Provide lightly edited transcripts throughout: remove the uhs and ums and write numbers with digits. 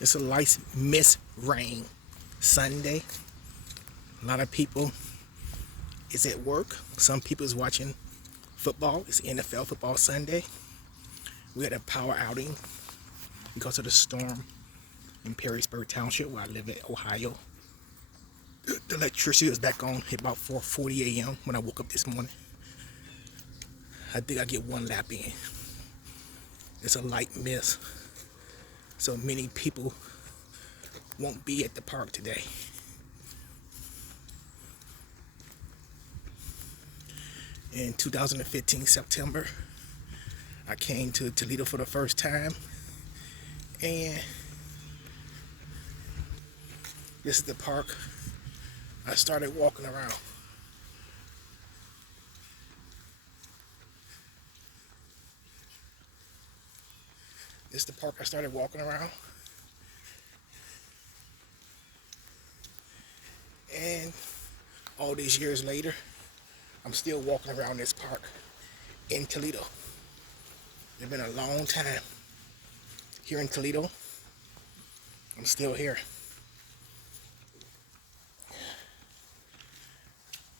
It's a light mist rain Sunday. A lot of people is at work. Some people is watching football. It's NFL football Sunday. We had a power outing because of the storm in Perrysburg Township where I live in Ohio. The electricity was back on at about 4:40 a.m. when I woke up this morning. I think I get one lap in. It's a light mist, so many people won't be at the park today. In 2015 September, I came to Toledo for the first time, and this is the park I started walking around. This is the park I started walking around. And all these years later, I'm still walking around this park in Toledo. It's been a long time here in Toledo. I'm still here.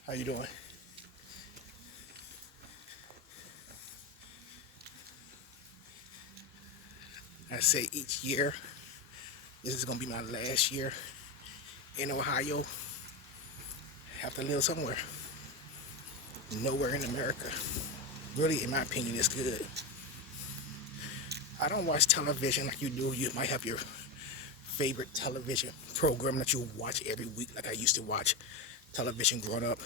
How you doing? I say each year, this is gonna be my last year in Ohio. I have to live somewhere. Nowhere in America. Really, in my opinion, is good. I don't watch television like you do. You might have your favorite television program that you watch every week, like I used to watch television growing up.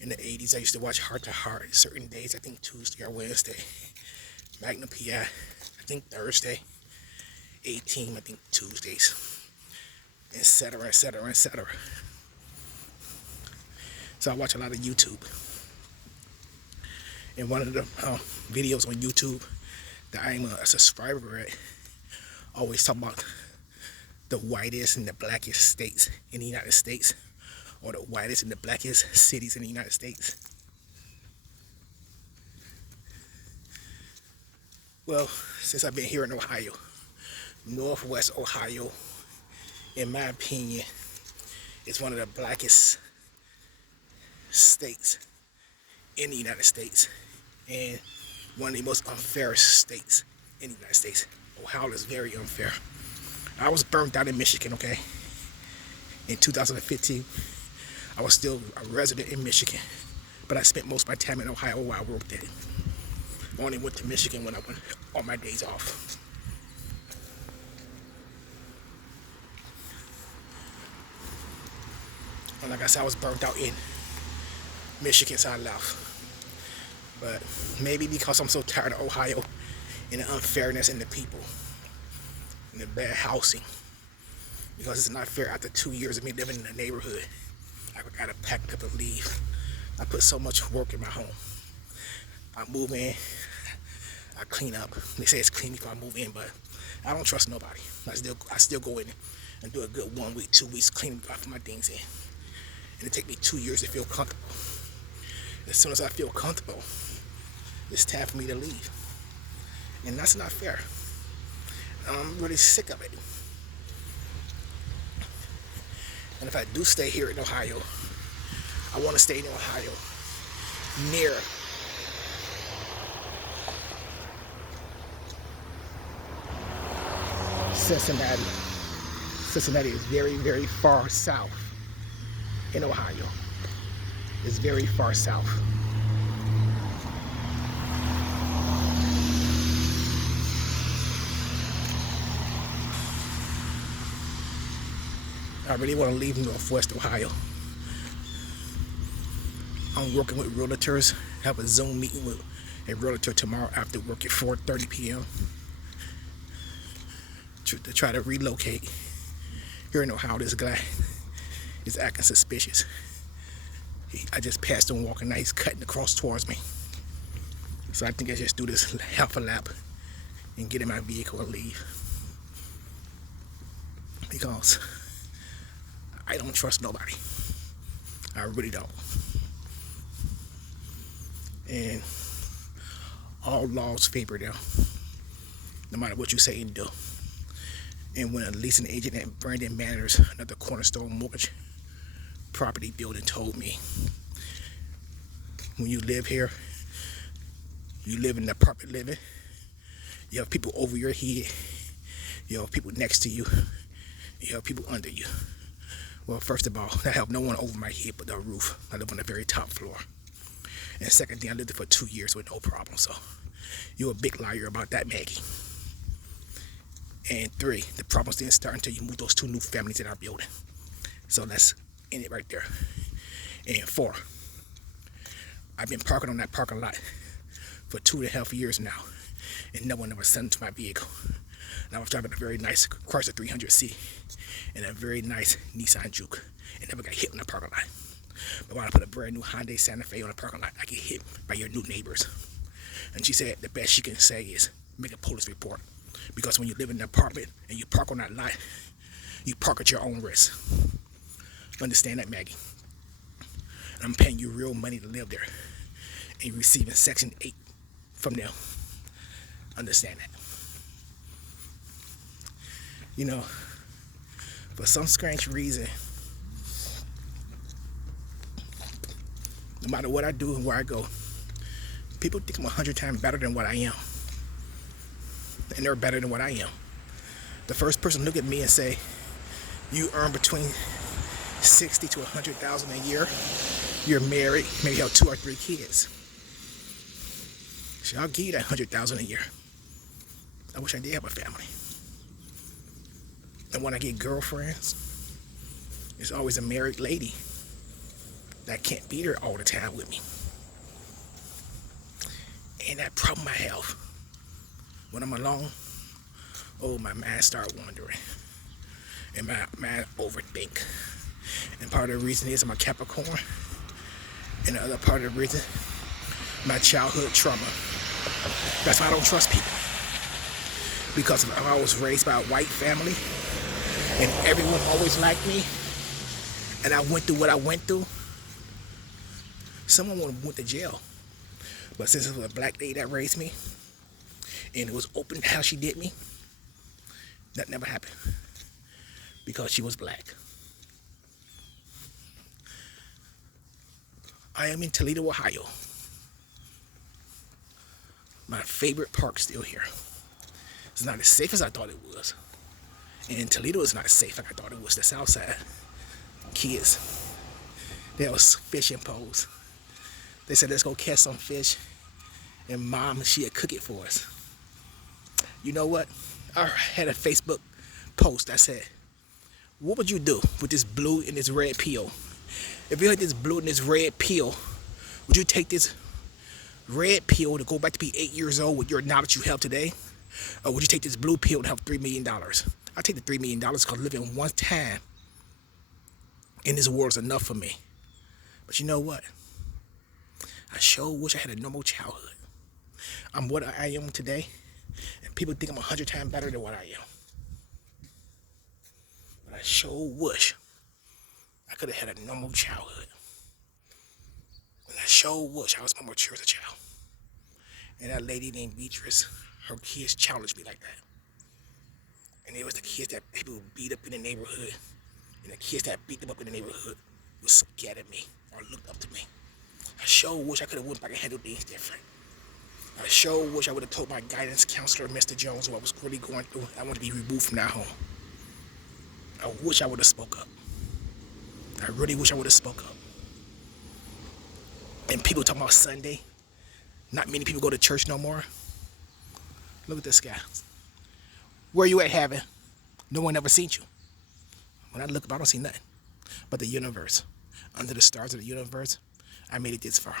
In the 80s, I used to watch Heart to Heart certain days, I think Tuesday or Wednesday. Magnum PI, I think Thursday. A-Team, I think Tuesdays. Etc., etc., etc. So I watch a lot of YouTube. And one of the videos on YouTube that I'm a subscriber at always talk about the whitest and the blackest states in the United States, or the whitest and the blackest cities in the United States. Well, since I've been here in Ohio, Northwest Ohio, in my opinion, is one of the blackest states in the United States, and one of the most unfair states in the United States. Ohio is very unfair. I was burnt out in Michigan, okay? In 2015, I was still a resident in Michigan, but I spent most of my time in Ohio while I worked there. I only went to Michigan when I went on my days off. And like I said, I was burnt out in Michigan, so I left. But maybe because I'm so tired of Ohio and the unfairness in the people and the bad housing, because it's not fair after 2 years of me living in the neighborhood. I gotta pack up and leave. I put so much work in my home. I move in, I clean up. They say it's clean before I move in, but I don't trust nobody. I still go in and do a good 1 week, 2 weeks cleaning off my things in. And it take me 2 years to feel comfortable. As soon as I feel comfortable, it's time for me to leave. And that's not fair. I'm really sick of it. And if I do stay here in Ohio, I want to stay in Ohio near Cincinnati. Cincinnati is very, very far south in Ohio. It's very far south. I really want to leave Northwest Ohio. I'm working with realtors. Have a Zoom meeting with a realtor tomorrow after work at 4:30 p.m. to try to relocate. Here in Ohio, this guy is acting suspicious. I just passed him walking, now he's cutting across towards me. So I think I just do this half a lap and get in my vehicle and leave. Because I don't trust nobody. I really don't. And all laws favor them, no matter what you say and do. And when a leasing agent at Brandon Manors, another Cornerstone Mortgage property building, told me, when you live here, you live in an apartment living, you have people over your head, you have people next to you, you have people under you. Well, first of all, I have no one over my head but the roof. I live on the very top floor. And second thing, I lived there for 2 years with no problem. So you're a big liar about that, Maggie. And 3, the problems didn't start until you moved those 2 new families in our building. So that's in it right there. And 4, I've been parking on that parking lot for 2.5 years now, and no one ever sent into my vehicle. And I was driving a very nice Chrysler 300C and a very nice Nissan Juke, and never got hit in the parking lot. But when I put a brand new Hyundai Santa Fe on the parking lot, I get hit by your new neighbors. And she said the best she can say is make a police report, because when you live in an apartment and you park on that lot, you park at your own risk. Understand that, Maggie? And I'm paying you real money to live there, and you're receiving Section 8 from them. Understand that. You know, for some strange reason, no matter what I do and where I go, people think I'm 100 times better than what I am. And they're better than what I am. The first person to look at me and say, you earn between 60 to 100,000 a year, you're married, maybe have 2 or 3 kids. So I'll give you that 100,000 a year. I wish I did have a family. And when I get girlfriends, it's always a married lady that can't be there all the time with me. And that problem I have when I'm alone, oh, my mind start wandering, and my mind overthink. And part of the reason is I'm a Capricorn, and the other part of the reason, my childhood trauma. That's why I don't trust people, because I was raised by a white family, and everyone always liked me, and I went through what I went through. Someone went to jail, but since it was a black lady that raised me, and it was open how she did me, that never happened, because she was black. I am in Toledo, Ohio. My favorite park still here. It's not as safe as I thought it was. And Toledo is not safe like I thought it was. The south side kids, they was fishing poles. They said, let's go catch some fish, and Mom, she'd cook it for us. You know what? I had a Facebook post that said, what would you do with this blue and this red peel? If you had this blue and this red peel, would you take this red peel to go back to be 8 years old with your knowledge you have today? Or would you take this blue pill and have $3 million? I'll take the $3 million because living one time in this world is enough for me. But you know what? I sure wish I had a normal childhood. I'm what I am today, and people think I'm 100 times better than what I am. But I sure wish I could have had a normal childhood. And I sure wish I was more mature as a child. And that lady named Beatrice, her kids challenged me like that. And it was the kids that people beat up in the neighborhood, and the kids that beat them up in the neighborhood was scared of me or looked up to me. I sure wish I could have went back and handled things different. I sure wish I would have told my guidance counselor, Mr. Jones, what I was really going through. I wanted to be removed from that home. I wish I would have spoke up. I really wish I would have spoke up. And people talking about Sunday. Not many people go to church no more. Look at this guy. Where you at, Heaven? No one ever seen you. When I look up, I don't see nothing but the universe. Under the stars of the universe, I made it this far.